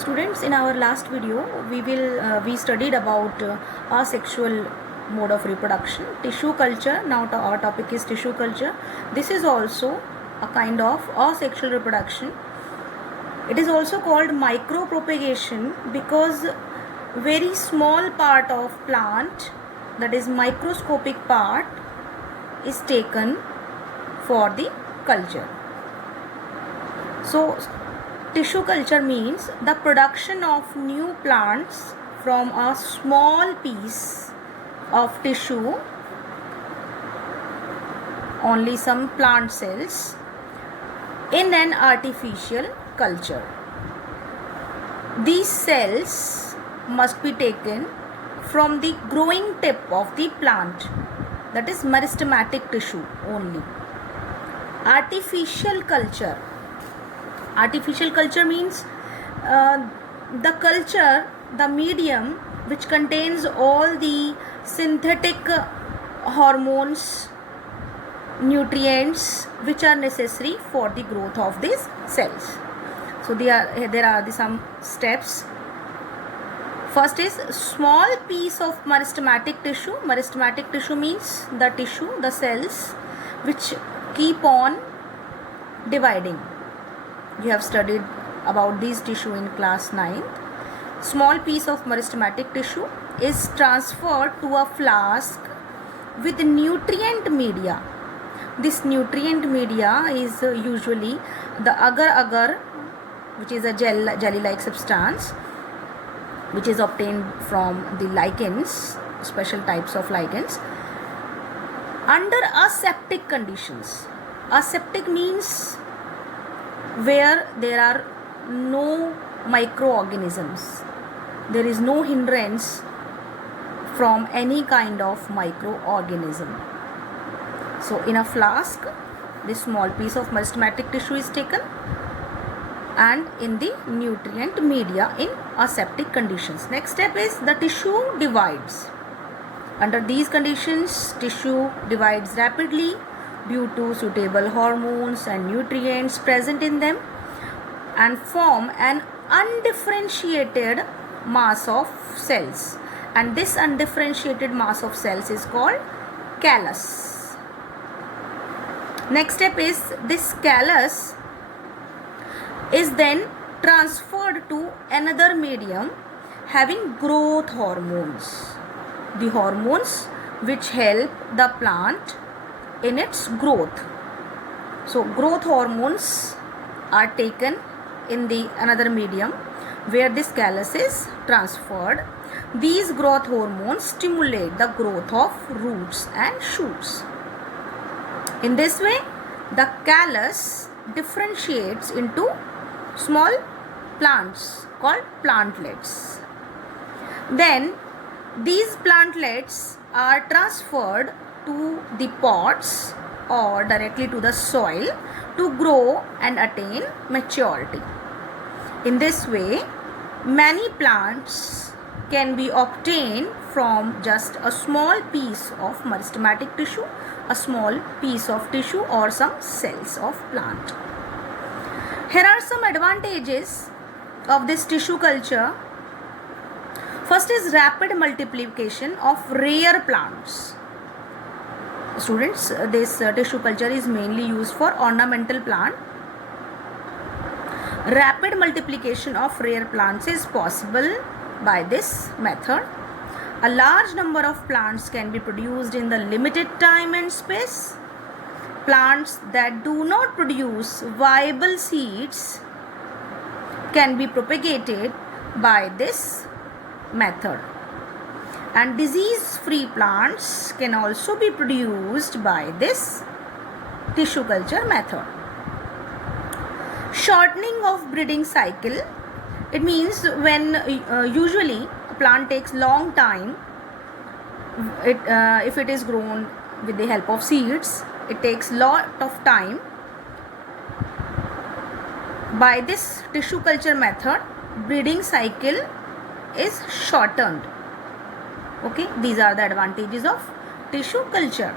Students, in our last video we studied about asexual mode of reproduction, tissue culture. Now our topic is tissue culture. This is also a kind of asexual reproduction. It is also called micropropagation because very small part of plant, that is microscopic part, is taken for the culture. So tissue culture means the production of new plants from a small piece of tissue, only some plant cells, in an artificial culture. These cells must be taken from the growing tip of the plant, that is meristematic tissue only. Artificial culture means the medium which contains all the synthetic hormones, nutrients which are necessary for the growth of these cells. So there are some steps. First is small piece of meristematic tissue. Meristematic tissue means the cells which keep on dividing. You have studied about these tissue in class 9th. Small piece of meristematic tissue is transferred to a flask with nutrient media. This nutrient media is usually the agar, which is a jelly-like substance which is obtained from the lichens, special types of lichens, under aseptic conditions. Aseptic means where there are no microorganisms. There is no hindrance from any kind of microorganism. So in a flask, this small piece of meristematic tissue is taken and in the nutrient media in aseptic conditions. Next step is the tissue divides. Under these conditions, tissue divides rapidly due to suitable hormones and nutrients present in them and form an undifferentiated mass of cells, and this undifferentiated mass of cells is called callus. Next step is this callus is then transferred to another medium having growth hormones, the hormones which help the plant in its growth. So growth hormones are taken in the another medium where this callus is transferred. These growth hormones stimulate the growth of roots and shoots. In this way, the callus differentiates into small plants called plantlets. Then these plantlets are transferred to the pots or directly to the soil to grow and attain maturity. In this way, many plants can be obtained from just a small piece of meristematic tissue, a small piece of tissue or some cells of plant. Here are some advantages of this tissue culture. First is rapid multiplication of rare plants. Students, this tissue culture is mainly used for ornamental plant. Rapid multiplication of rare plants is possible by this method. A large number of plants can be produced in the limited time and space. Plants that do not produce viable seeds can be propagated by this method. And disease-free plants can also be produced by this tissue culture method. Shortening of breeding cycle. It means when usually a plant takes long time, if it is grown with the help of seeds, it takes lot of time. By this tissue culture method, breeding cycle is shortened. Okay, these are the advantages of tissue culture.